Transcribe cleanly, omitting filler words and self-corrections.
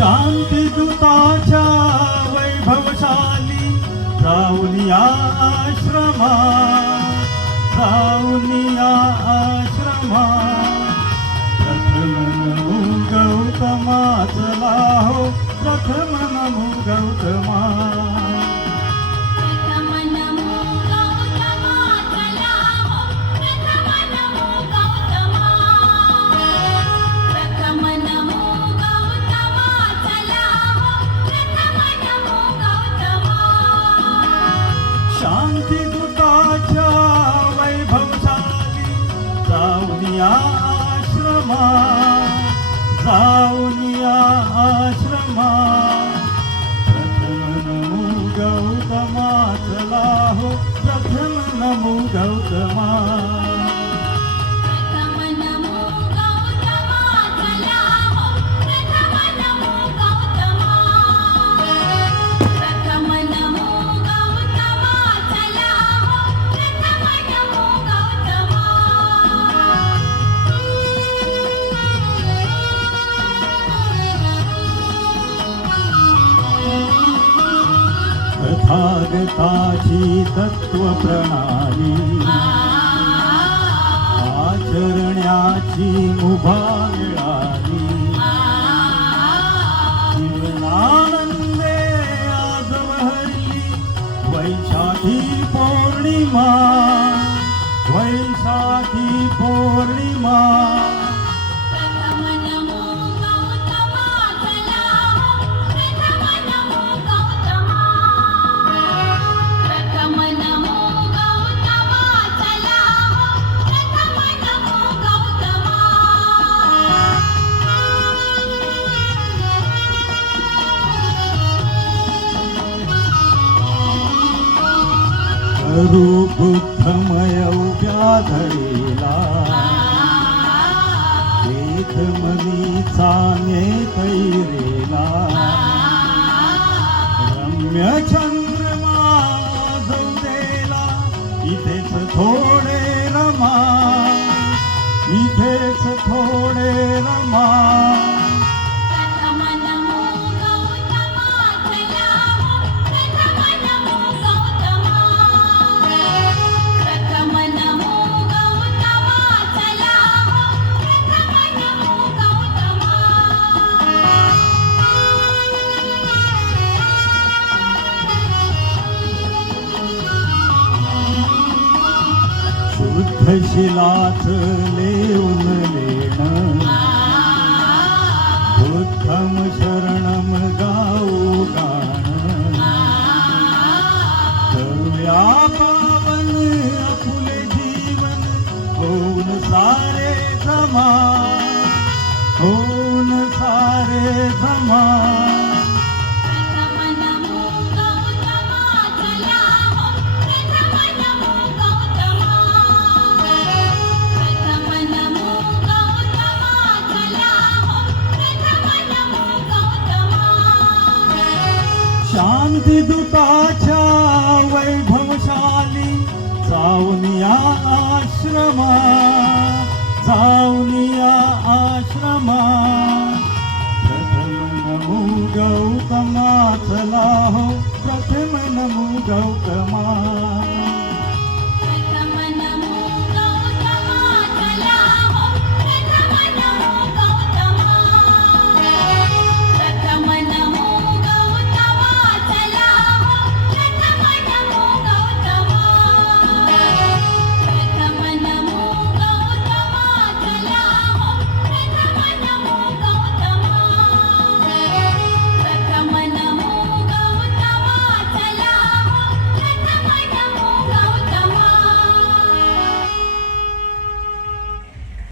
शांतिदूताच्या वैभवशाली जाऊनिया आश्रमा, जाऊनिया आश्रमा. प्रथम नमो गौतमा चला हो, प्रथम नमो गौतमा. शांतिदूताच्या वैभवशाली जाऊनिया आश्रमा, जाऊनिया आश्रमा. प्रथम नमो गौतमा चला हो, प्रथम नमो गौतमा. तथागताची तत्वप्रणाली आचरण्याची मुभा मिळाली. जीवनानंदे आज बहरली वैशाखी पौर्णिमा, वैशाखी पौर्णिमा. बुद्धमय उभ्या धरेला एक मनीचा नेतैरेला. रम्य चंद्रमा जवदेला इथेच थोडे रमा, इथेच थोडे रमा. शुद्धशिलाच लेऊन लेणं, बुद्धम शरणम गाऊ गाणं. करूया पावन आपुले जीवन, होऊन सारे जमा, होऊन सारे जमा. शांतिदूताच्या वैभवशाली जाऊनिया आश्रमा, जाऊनिया आश्रमा. प्रथम नमो गौतमा चला हो, प्रथम नमो गौतमा.